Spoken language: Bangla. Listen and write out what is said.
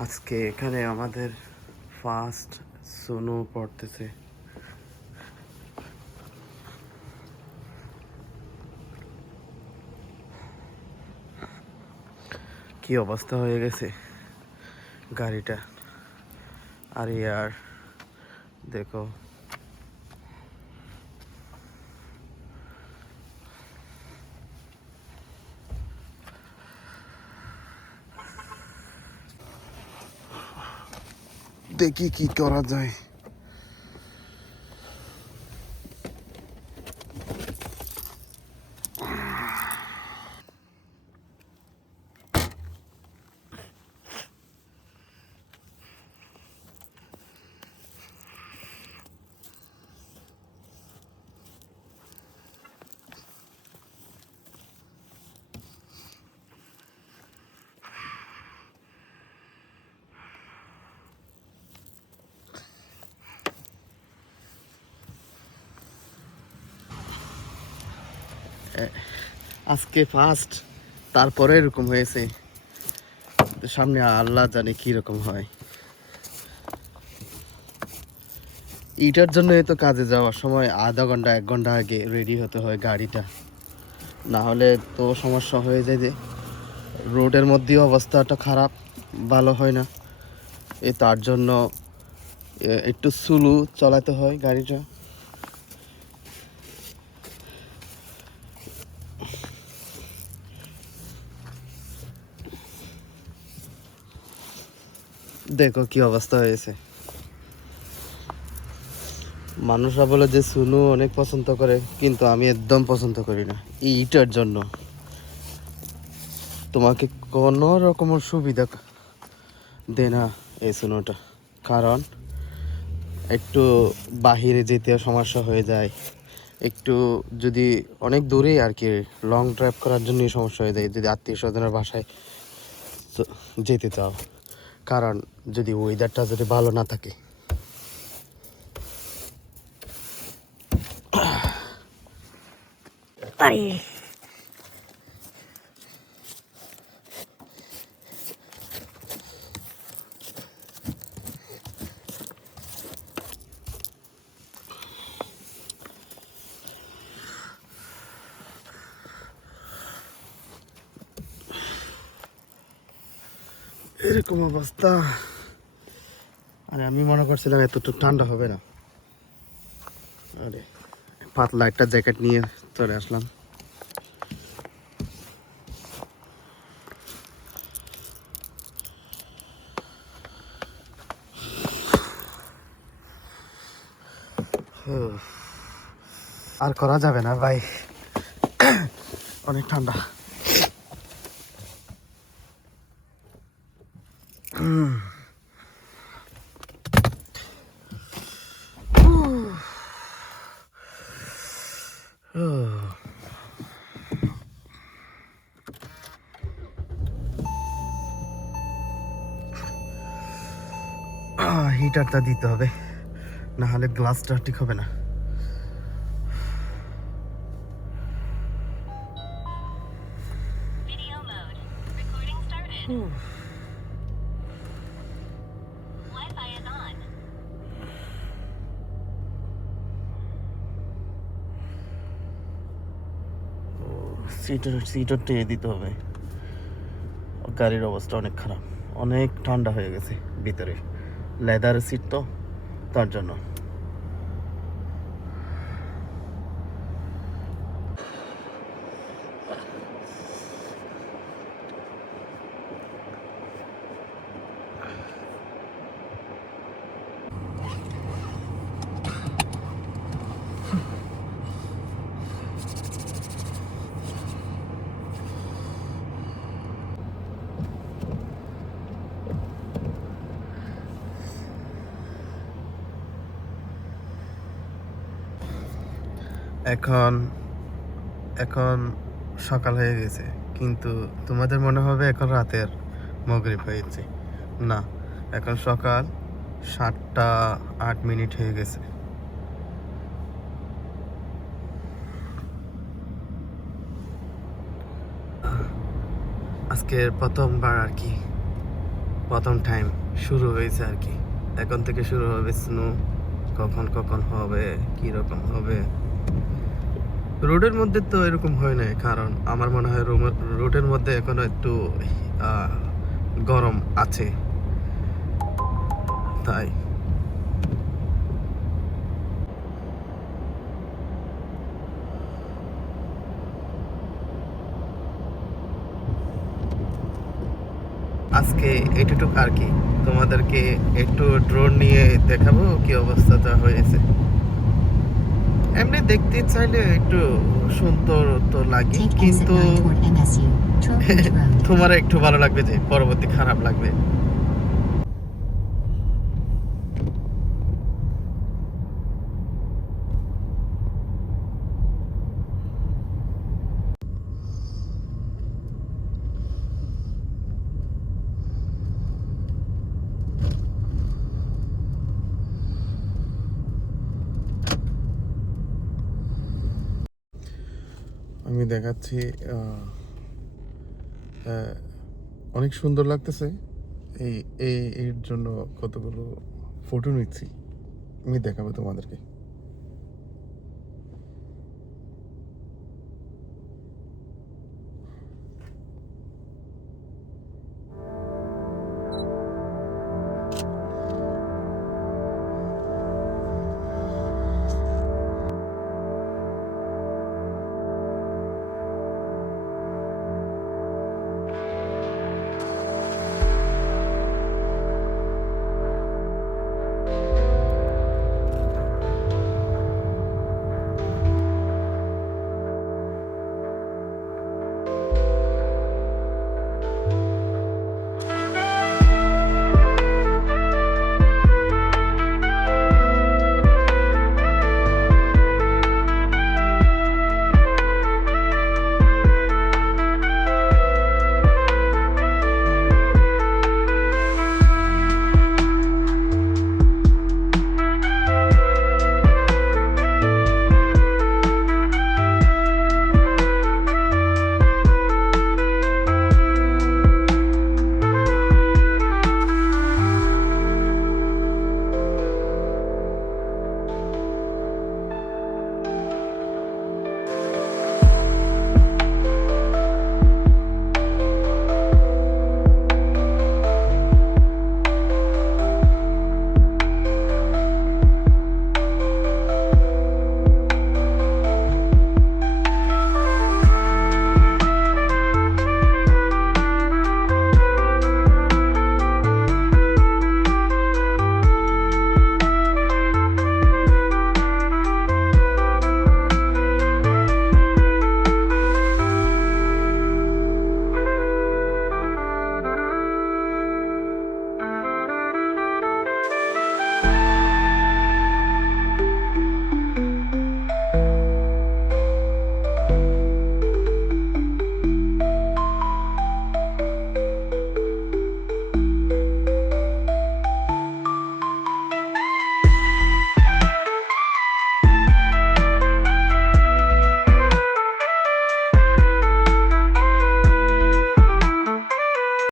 আজকে এখানে আমাদের ফার্স্ট সোনো পড়তেছে। কি অবস্থা হয়ে গেছে গাড়িটা। আর ইয়ার দেখো, দেখি কি করা যায়। আজকে ফার্স্ট, তারপরে এরকম হয়েছে। সামনে আল্লাহ জানে কি রকম হয়। এটার জন্য তো কাজে যাওয়ার সময় আধা ঘন্টা 1 ঘন্টা আগে রেডি হতে হয় গাড়িটা, না হলে তো সমস্যা হয়ে যায়। যে রোডের মধ্যেও অবস্থাটা খারাপ, ভালো হয় না। তার জন্য একটু স্লো চালাতে হয় গাড়িটা। দেখো কি অবস্থা হয়েছে। মানুষরা বলে যে সুনু অনেক পছন্দ করে, কিন্তু আমি একদম পছন্দ করি না। এইটার জন্য তোমাকে কোনো রকমের সুবিধা দেয় না এই সুনোটা। কারণ একটু বাহিরে যেতে সমস্যা হয়ে যায়, একটু যদি অনেক দূরেই আর কি লং ড্রাইভ করার জন্যই সমস্যা হয়ে যায়, যদি আত্মীয় স্বজনের বাসায় যেতে চাও। কারণ যদি ওয়েদারটা যদি ভালো না থাকে। এরকম অবস্থা। আরে আমি মনে করছিলাম এতটুকু ঠান্ডা হবে না। আরে পাতলা একটা জ্যাকেট নিয়ে চলে আসলাম। আর করা যাবে না ভাই, অনেক ঠান্ডা। হিটারটা দিতে হবে, না হলে গ্লাসটা ঠিক হবে না। সিটও টেয়ে দিতে হবে। গাড়ির অবস্থা অনেক খারাপ, অনেক ঠান্ডা হয়ে গেছে ভিতরে। লেদার সিট তো, তার জন্য। এখন এখন সকাল হয়ে গেছে, কিন্তু তোমাদের মনে হবে এখন রাতের মাগরিব হয়েছে। না, এখন সকাল 7টা 8 মিনিট হয়ে গেছে। আজকের প্রথমবার আর কি প্রথম টাইম শুরু হয়েছে আর কি। এখন থেকে শুরু হবে স্নো। কখন কখন হবে, কি রকম হবে। রোডের মধ্যে তো এরকম হয় না, কারণ আমার মনে হয় রোডের মধ্যে এখনো একটু গরম আছে, তাই। আজকে এটুটুক আর কি, তোমাদেরকে একটু ড্রোন নিয়ে দেখাবো কি অবস্থাটা হয়েছে। এমনি দেখতে চাইলে একটু সুন্দর তো লাগে, কিন্তু তোমার একটু ভালো লাগবে যে পরবর্তী খারাপ লাগবে। আমি দেখাচ্ছি, অনেক সুন্দর লাগতেছে। এই এর জন্য কতগুলো ফটো নিচ্ছি, আমি দেখাবো তোমাদেরকে।